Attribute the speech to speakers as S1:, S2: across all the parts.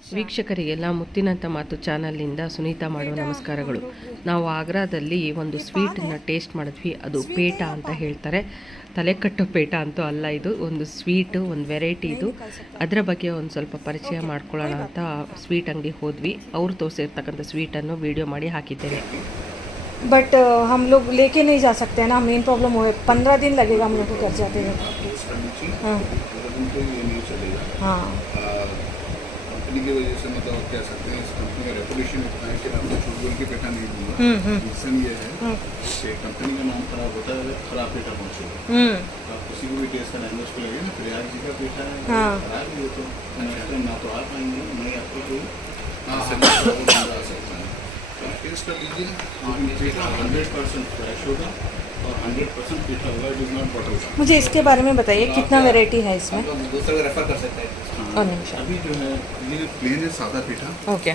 S1: ವೀಕ್ಷಕರಿಗೆಲ್ಲ ಮುತ್ತಿನಂತ ಮಾತು ಚಾನಲ್ನಿಂದ ಸುನೀತಾ ಮಾಡುವ ನಮಸ್ಕಾರಗಳು. ನಾವು ಆಗ್ರಾದಲ್ಲಿ ಒಂದು ಸ್ವೀಟನ್ನು ಟೇಸ್ಟ್ ಮಾಡಿದ್ವಿ. ಅದು ಪೇಟ ಅಂತ ಹೇಳ್ತಾರೆ. ತಲೆ ಕಟ್ಟೋ ಪೇಟ ಅಂತೂ ಅಲ್ಲ, ಇದು ಒಂದು ಸ್ವೀಟು, ಒಂದು ವೆರೈಟಿ ಇದು. ಅದರ ಬಗ್ಗೆ ಒಂದು ಸ್ವಲ್ಪ ಪರಿಚಯ ಮಾಡ್ಕೊಳ್ಳೋಣ ಅಂತ ಸ್ವೀಟ್ ಅಂಗಡಿ ಹೋದ್ವಿ. ಅವರು ತೋರಿಸಿರ್ತಕ್ಕಂಥ ಸ್ವೀಟನ್ನು ವಿಡಿಯೋ ಮಾಡಿ ಹಾಕಿದ್ದೇನೆ.
S2: बट हम लोग लेके नहीं जा सकते हैं ना, मेन प्रॉब्लम वो है. 15 दिन लगेगा हम लोग को घर जाते हैं. हाँ हाँ
S3: कंपनी की वजह से मतलब कह सकते हैं, इस कंपनी का रेपुटेशन इतना है कि आपको झूठ बोल के पेटा नहीं दूंगा. रीज़न ये है कि कंपनी का नाम खराब होता है, खराब पेटा पहुँचेगा. आप किसी को भी टेस्ट का लैंग्वेज को लगे ना, प्रयाग जी का पेटा है खराब ही हो तो ना तो आ पाएंगे, नहीं आपको कोई आ सकता है. टेस्ट कर लीजिए, पेटा 100% फ्रेश होगा और 100% पेटा होगा. It is not bottle.
S2: मुझे इसके बारे में बताइए, कितना वैरायटी है इसमें?
S3: दूसरे को रेफर कर सकते हैं. अभी जो है ये प्लेन है, सादा petha.
S2: Okay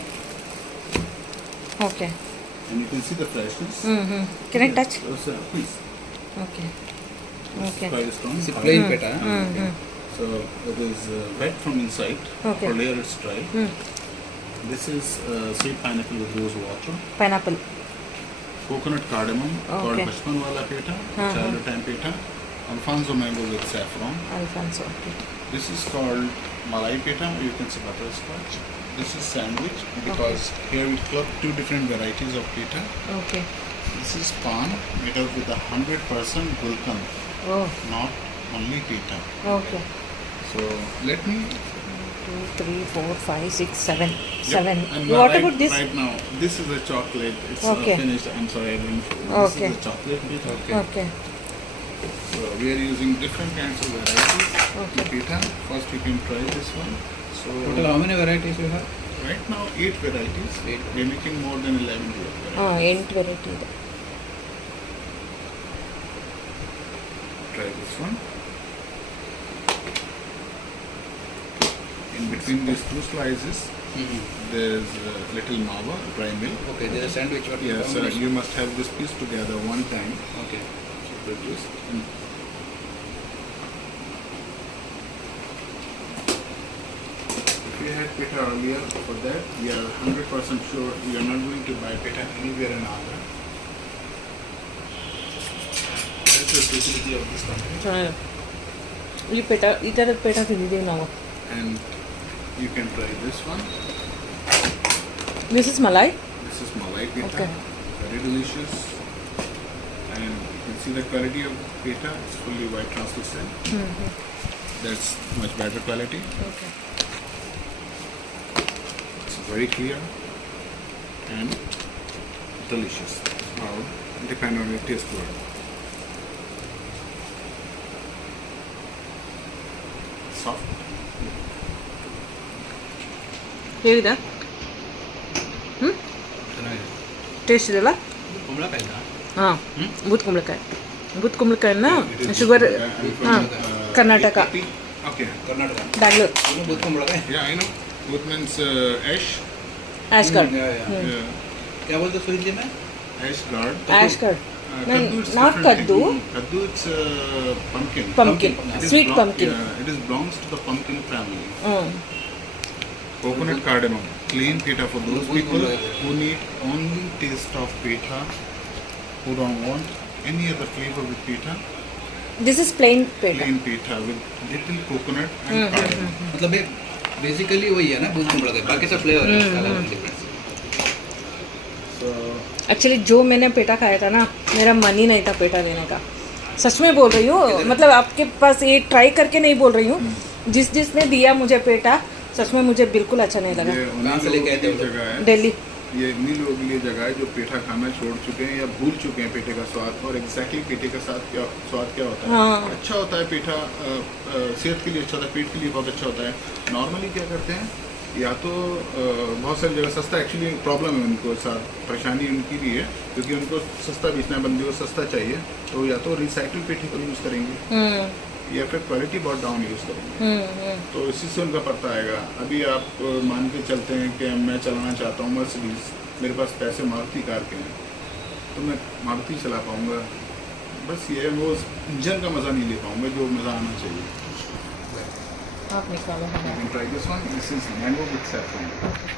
S2: okay.
S3: And you can see the freshness.
S2: Can I touch?
S3: Please.
S2: Okay okay.
S3: Quite strong.
S4: It's plain peta.
S3: So it is wet from inside.
S2: Okay.
S3: For layer it's dry. This is sweet pineapple with rose water.
S2: Pineapple.
S3: Coconut cardamom called
S2: Okay.
S3: bachpan wala peta. Childhood time peta. Alfonso mango with saffron.
S2: Alfonso. Okay.
S3: This is called malai peta. You can say butterscotch. This is sandwich because here we club two different varieties of peta.
S2: Okay.
S3: This is pan made up with 100% gulkan,
S2: Oh.
S3: not only peta.
S2: Okay.
S3: So let me.
S2: 2 3 4 5 6 7
S3: Yep.
S2: 7.
S3: And
S2: What
S3: right,
S2: about this?
S3: Right now, this is a chocolate. It's
S2: Okay.
S3: finished. I'm sorry, I didn't.
S2: Okay.
S3: This is a chocolate pita.
S2: Okay.
S3: So we are using different kinds of varieties
S2: Okay.
S3: of pita. First, you can try this one. So
S4: Total how many varieties you have?
S3: right now, 8 varieties. We are making more than 11 varieties.
S2: 8 variety ಇದೆ.
S3: Try this one. In between these two slices, there's little mawa, dry milk.
S4: Okay, there is a sandwich. What
S3: Yes,
S4: combination?
S3: you must have this piece together one time.
S4: Okay.
S3: With this. If you had pita earlier, for that we are 100% sure we are not going to buy pita anywhere in Agra. That's the specialty of this company.
S2: ಚೆನ್ನಾಗಿದೆ. ಈ ಪೇಟ, ಈ ಥರದ ಪೇಟ ತಿಂದಿದ್ದೀವಿ ನಾವು.
S3: And you can try this one.
S2: This is malai.
S3: This is malai pita.
S2: Okay.
S3: Very delicious. And you can see the quality of pita. It's fully white translucent. That's much better quality.
S2: Okay.
S3: It's very clear and delicious. Now, depend on your taste bud. Soft.
S2: ಹೇಗಿದೆ?
S4: ಚೆನ್ನಾಗಿದೆ.
S2: Taste ಇದೆಲ್ಲ?
S4: ಕುಂಬಳಕಾಯಿ ಇದಾ?
S2: ಹಾಂ, ಬೂತ್ ಕುಂಬಳಕಾಯಿ. ಬೂತ್ ಕುಂಬಳಕಾಯಿನ
S3: It is
S2: ಶುಗರ್,
S3: from,
S2: ಹಾಂ, ಕರ್ನಾಟಕ,
S3: Okay.
S4: ಕರ್ನಾಟಕ.
S2: ಬ್ಯಾಂಗ್ಳೂರ್.
S4: ಇನ್ನು ಬೂತ್ ಕುಂಬಳಕಾಯಿ?
S3: Yeah, I know. Both means ash.
S2: Ash gourd.
S3: Yeah.
S4: क्या बोलते स्वीट जी में?
S3: Ash guard.
S2: Ash gourd.
S3: Kaddu is
S2: not
S3: different
S2: kaddu,
S3: thing. Kaddu it's pumpkin.
S2: Pumpkin,
S3: It is
S2: sweet pumpkin.
S3: Yeah, it is belongs to the pumpkin family.
S2: ಹ್ಞೂ.
S3: Coconut cardamom, plain pita for those people who need only taste of pita, who don't want any other flavor with pita.
S2: This is plain petha.
S3: Plain pita with little coconut and cardamom.
S4: मतलब ये basically वही है ना बूत कुंबळकाई. बाकी सब flavour है इसका अलग डिफरेंस.
S3: So
S2: एक्चुअली जो मैंने पेटा खाया था ना, मेरा मन ही नहीं था पेटा लेने का. सच में बोल रही हूँ, मतलब आपके पास ये ट्राई करके नहीं बोल रही हूँ. जिसने दिया मुझे पेटा, सच में मुझे बिल्कुल अच्छा नहीं लगा.
S3: ये
S4: कहाँ से लेके आए थे वो?
S3: जगह है,
S2: दिल्ली.
S3: ये इन्हीं लोगों के लिए जगह है जो पेठा खाना छोड़ चुके हैं या भूल चुके हैं पेठे का स्वाद, और एग्जैक्टली पेठे का स्वाद क्या होता है.
S2: हाँ.
S3: अच्छा होता है पेठा, सेहत के लिए अच्छा होता है, पेट के लिए बहुत अच्छा होता है. नॉर्मली क्या करते हैं, या तो बहुत सारी जगह सस्ता, एक्चुअली प्रॉब्लम है उनको, साथ परेशानी उनकी भी है क्योंकि उनको सस्ता बेचना है, बंदे को सस्ता चाहिए, तो या तो रिसाइकिल पेठी को यूज़ करेंगे या फिर क्वालिटी बहुत डाउन यूज़ करेंगे. तो इसी से उनका पड़ता आएगा. अभी आप मान के चलते हैं कि मैं चलाना चाहता हूँ मर्सिडीज़, मेरे पास पैसे मारुति कार के हैं, तो मैं मारुति चला पाऊँगा. बस ये वो इंजन का मज़ा नहीं ले पाऊँगा जो मज़ा आना चाहिए.
S2: आप निकालो
S3: You can try this one. This is mango with saffron.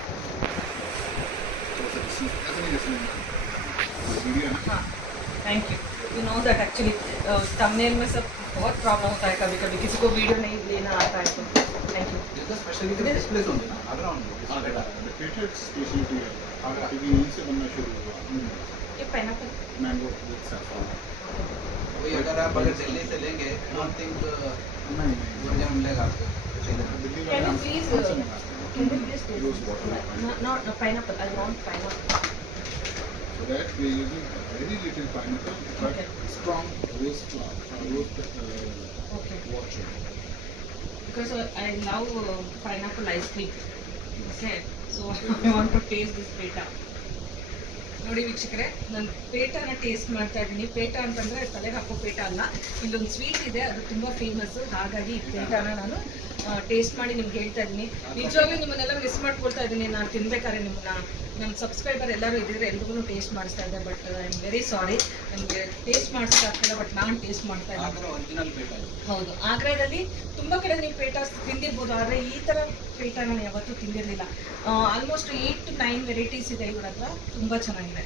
S3: So this is ऐसा नहीं जैसे वीडियो है ना.
S2: हाँ thank you. You know that actually thumbnail में सब बहुत प्रॉब्लम होता है कभी कभी किसी को वीडियो नहीं लेना आता है तो thank you.
S4: This is specially the displays only, na? Agra only.
S3: हाँ बेटा. The पेटा स्पेशलिटी है. क्योंकि यहीं से बनना शुरू हुआ.
S2: ये पाइनएप्पल
S3: Mango with saffron.
S4: वही अगर आप दिल्ली से लेंगे, I don't think
S3: नहीं
S4: बढ़िया मिलेगा आपको.
S3: दिल्ली में
S2: Can you
S3: हम
S2: please,
S3: कौन सा मंगाते हैं?
S2: can you please taste
S3: Rose water.
S2: no pineapple. I want pineapple.
S3: So that we are using very little pineapple, but
S2: Okay.
S3: strong rose flower, rose
S2: Okay.
S3: water.
S2: Because I love pineapple ice cream. Okay. So I want to taste this peta. ನೋಡಿ ವೀಕ್ಷಕರೇ ನಾನು ಪೇಟಾನ taste ಮಾಡ್ತಾ ಇದ್ದೀನಿ. ಪೇಟ ಅಂತಂದರೆ ತಲೆಗೆ ಹಾಕೋ ಪೇಟ ಅಲ್ಲ, ಇಲ್ಲೊಂದು ಸ್ವೀಟ್ ಇದೆ ಅದು ತುಂಬ ಫೇಮಸ್ಸು. ಹಾಗಾಗಿ ಈ ಪೇಟಾನ ನಾನು ಟೇಸ್ಟ್ ಮಾಡಿ ನಿಮ್ಗೆ ಹೇಳ್ತಾ ಇದ್ದೀನಿ. ನಿಜವಾಗ್ಲೂ ನಿಮ್ಮನ್ನೆಲ್ಲ ಮಿಸ್ ಮಾಡ್ಕೊಳ್ತಾ ಇದ್ದೀನಿ. ನಾನು ತಿನ್ಬೇಕಾದ್ರೆ ನಿಮ್ಮನ್ನ ನಮ್ಮ ಸಬ್ಸ್ಕ್ರೈಬರ್ ಎಲ್ಲರೂ ಇದ್ದಿದ್ರೆ ಎಲ್ರಿಗೂ ಟೇಸ್ಟ್ ಮಾಡಿಸ್ತಾ ಇದ್ದೆ. But I am very sorry, ನಮಗೆ ಟೇಸ್ಟ್ ಮಾಡಿಸೋಕ್ಕಾಗ್ತಿಲ್ಲ. ಬಟ್ ನಾನು ಟೇಸ್ಟ್ ಮಾಡ್ತಾ ಇದ್ದೀನಿ.
S4: Agra original peta.
S2: ಹೌದು, ಆಗ್ರಾದಲ್ಲಿ ತುಂಬ ಕಡೆ ನೀವು ಪೇಟ ತಿಂದಿರ್ಬೋದು, ಆದರೆ ಈ ಥರ ಪೇಟ ನಾನು ಯಾವತ್ತೂ ತಿಂದಿರಲಿಲ್ಲ. ಆಲ್ಮೋಸ್ಟ್ 8 to 9 ವೆರೈಟೀಸ್ ಇದೆ ಇವ್ರ ಹತ್ರ, ತುಂಬ ಚೆನ್ನಾಗಿದೆ.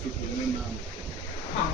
S2: ಹಾಂ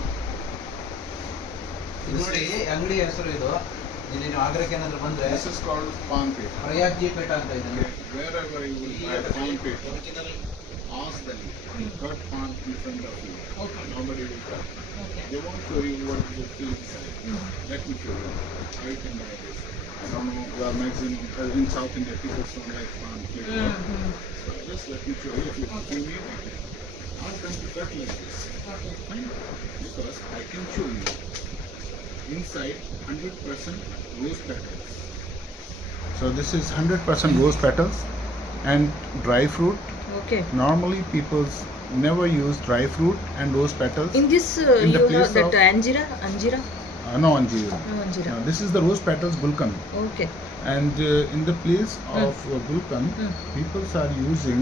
S4: ಇದು ನೋಡಿ ಅಂಗಡಿ ಹೆಸರು ಇದು. ಇಲ್ಲಿ ನೀವು ಆಗ್ರಕ್ಕೆ ಏನಾದ್ರು ಬಂದ್ರೆ
S3: This is called pan peta.
S4: Prayag ji petha ಅಂತ ಇದೆ.
S3: Wherever you will buy pan peta, ask them. Cut pan in front of you.
S2: Okay.
S3: Nobody will cut.
S2: Okay.
S3: They won't show you what is the feel inside. Let me show you how you can buy this. I don't know. Well, maximum in South India people don't like pan flavor. So just let me show you. If you need it, ask them to cut like this.
S2: Okay.
S3: Fine? Because I can show you inside 100% rose petals. So this is 100% rose petals and dry fruit.
S2: Okay.
S3: Normally people never use dry fruit and rose petals.
S2: In this
S3: In the
S2: you
S3: place
S2: have that
S3: of-
S2: anjira?
S3: No anjeera.
S2: No anjira.
S3: No, this is the rose petals gulkan.
S2: Okay.
S3: And in the place of gulkan, people are using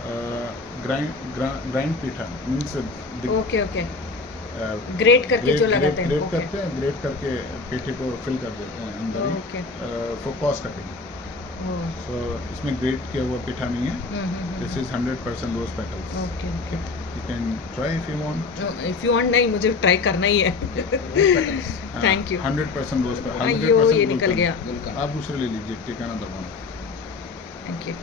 S3: grind pita. Means
S2: okay okay. Grate करके जो लगाते हैं.
S3: Grate
S2: okay.
S3: करते हैं, great करके पेटे को fill कर देते हैं अंदर ही
S2: okay.
S3: For cost cutting. So इसमें ग्रेट किया हुआ पिठा नहीं है. This is 100% rose petals.
S2: Okay okay.
S3: You can try if you want.
S2: If you want नहीं, मुझे ट्राई करना ही है. Thank you.
S3: 100% rose petals.
S2: अयो ये निकल गया.
S4: गुलकंद.
S3: आप दूसरे ले लीजिए, टिकाना दबाना.
S2: Thank you.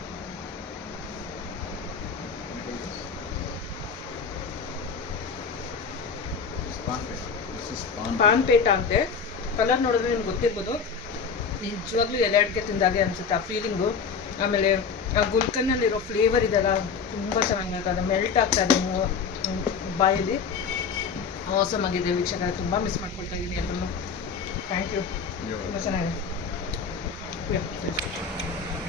S3: This is pan.
S2: Paan petha ಅಂತೆ. ಕಲರ್ ನೋಡಿದ್ರೆ ನಿಮ್ಗೆ ಗೊತ್ತಿರ್ಬೋದು. ನಿಜವಾಗ್ಲೂ ಎಲೆ ಅಡಿಕೆ ತಿಂದಾಗೆ ಅನಿಸುತ್ತೆ ಆ ಫೀಲಿಂಗು. ಆಮೇಲೆ ಆ ಗುಲ್ಕನ್ನಲ್ಲಿರೋ ಫ್ಲೇವರ್ ಇದೆಲ್ಲ ತುಂಬ ಚೆನ್ನಾಗಿರುತ್ತೆ. ಅದು ಮೆಲ್ಟ್ ಆಗ್ತಾ ಇದೆ ಬಾಯಲ್ಲಿ. ಆಸಮ್ ಆಗಿದೆ ವೀಕ್ಷಕರೇ, ತುಂಬ ಮಿಸ್ ಮಾಡ್ಕೊಳ್ತಾ ಇದ್ದೀನಿ ಎಲ್ಲರೂ. Thank you.
S3: Yeah.
S2: ತುಂಬ ಚೆನ್ನಾಗಿದೆ.